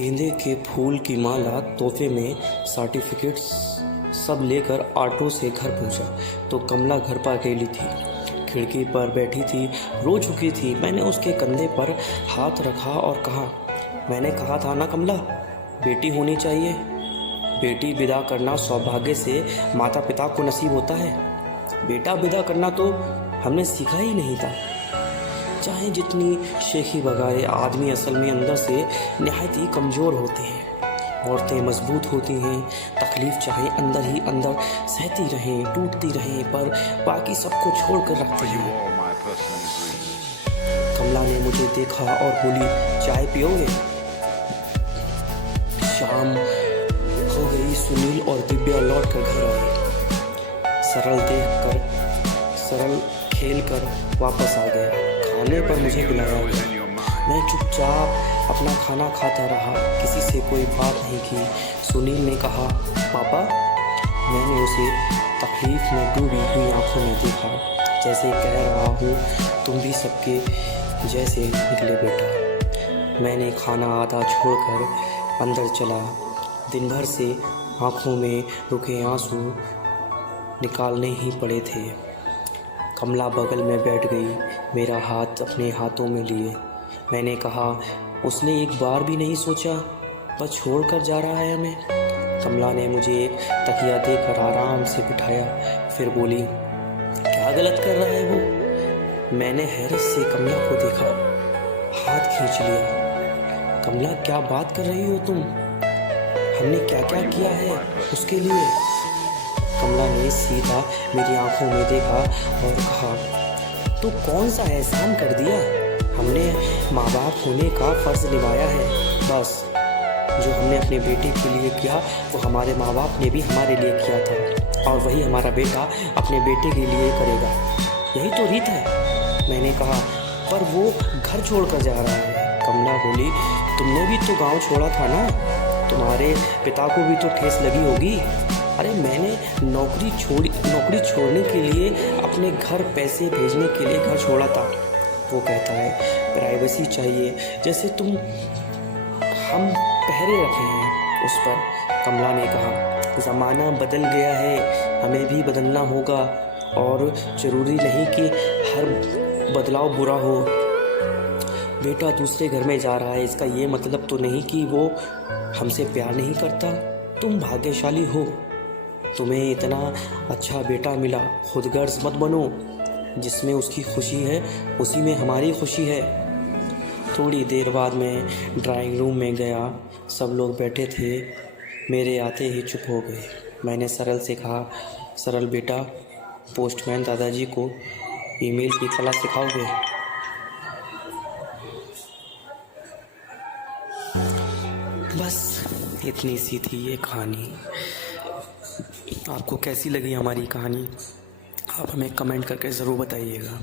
गेंदे के फूल की माला, तोहफे में सर्टिफिकेट्स सब लेकर ऑटो से घर पहुंचा तो कमला घर पर अकेली थी। खिड़की पर बैठी थी, रो चुकी थी। मैंने उसके कंधे पर हाथ रखा और कहा, मैंने कहा था ना कमला, बेटी होनी चाहिए। बेटी विदा करना सौभाग्य से माता पिता को नसीब होता है। बेटा विदा करना तो हमने सीखा ही नहीं था। चाहे जितनी शेखी बगाए, आदमी असल में अंदर से नहायत ही कमज़ोर होते हैं। औरतें मजबूत होती हैं। तकलीफ़ चाहे अंदर ही अंदर सहती रहें, टूटती रहें, पर बाकी सबको छोड़ कर रखते हैं। कमला ने मुझे देखा और बोली, चाय पियोगे? शाम हो गई। सुनील और दिव्या लौट कर घर आए। सरल खेल कर वापस आ गया। खाने पर मुझे बुलाया गया। मैं चुपचाप अपना खाना खाता रहा, किसी से कोई बात नहीं की। सुनील ने कहा, पापा। मैंने उसे तकलीफ में डूबी हुई आंखों में देखा, जैसे कह रहा हूँ, तुम भी सबके जैसे निकले बेटा। मैंने खाना आधा छोड़कर अंदर चला। दिन भर से आंखों में रुके आंसू निकालने ही पड़े थे। कमला बगल में बैठ गई, मेरा हाथ अपने हाथों में लिए। मैंने कहा, उसने एक बार भी नहीं सोचा बस छोड़ कर जा रहा है हमें। कमला ने मुझे तकिया देकर आराम से बिठाया, फिर बोली, क्या गलत कर रहा है वो? मैंने हैरत से कमला को देखा, हाथ खींच लिया। कमला, क्या बात कर रही हो तुम? हमने क्या क्या किया है उसके लिए? कमला ने सीधा मेरी आंखों में देखा और कहा, तो कौन सा एहसान कर दिया? हमने माँ बाप होने का फ़र्ज़ निभाया है। बस जो हमने अपने बेटे के लिए किया वो हमारे माँ बाप ने भी हमारे लिए किया था, और वही हमारा बेटा अपने बेटे के लिए करेगा। यही तो रीत है। मैंने कहा, पर वो घर छोड़ कर जा रहा है। कमला बोली, तुमने भी तो गाँव छोड़ा था ना, तुम्हारे पिता को भी तो ठेस लगी होगी। अरे मैंने नौकरी छोड़ने के लिए, अपने घर पैसे भेजने के लिए घर छोड़ा था। वो कहता है प्राइवेसी चाहिए, जैसे तुम हम पहरे रखे हैं उस पर। कमला ने कहा, ज़माना बदल गया है, हमें भी बदलना होगा, और ज़रूरी नहीं कि हर बदलाव बुरा हो। बेटा दूसरे घर में जा रहा है, इसका ये मतलब तो नहीं कि वो हमसे प्यार नहीं करता। तुम भाग्यशाली हो, तुम्हें इतना अच्छा बेटा मिला। खुदगर्ज मत बनो, जिसमें उसकी खुशी है उसी में हमारी खुशी है। थोड़ी देर बाद मैं ड्राइंग रूम में गया। सब लोग बैठे थे, मेरे आते ही चुप हो गए। मैंने सरल से कहा, सरल बेटा, पोस्टमैन दादाजी को ईमेल की कला सिखाओगे? बस इतनी सी थी ये कहानी। आपको कैसी लगी हमारी कहानी? आप हमें कमेंट करके ज़रूर बताइएगा।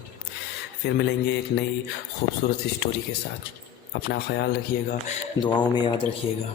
फिर मिलेंगे एक नई खूबसूरत सी स्टोरी के साथ। अपना ख्याल रखिएगा, दुआओं में याद रखिएगा।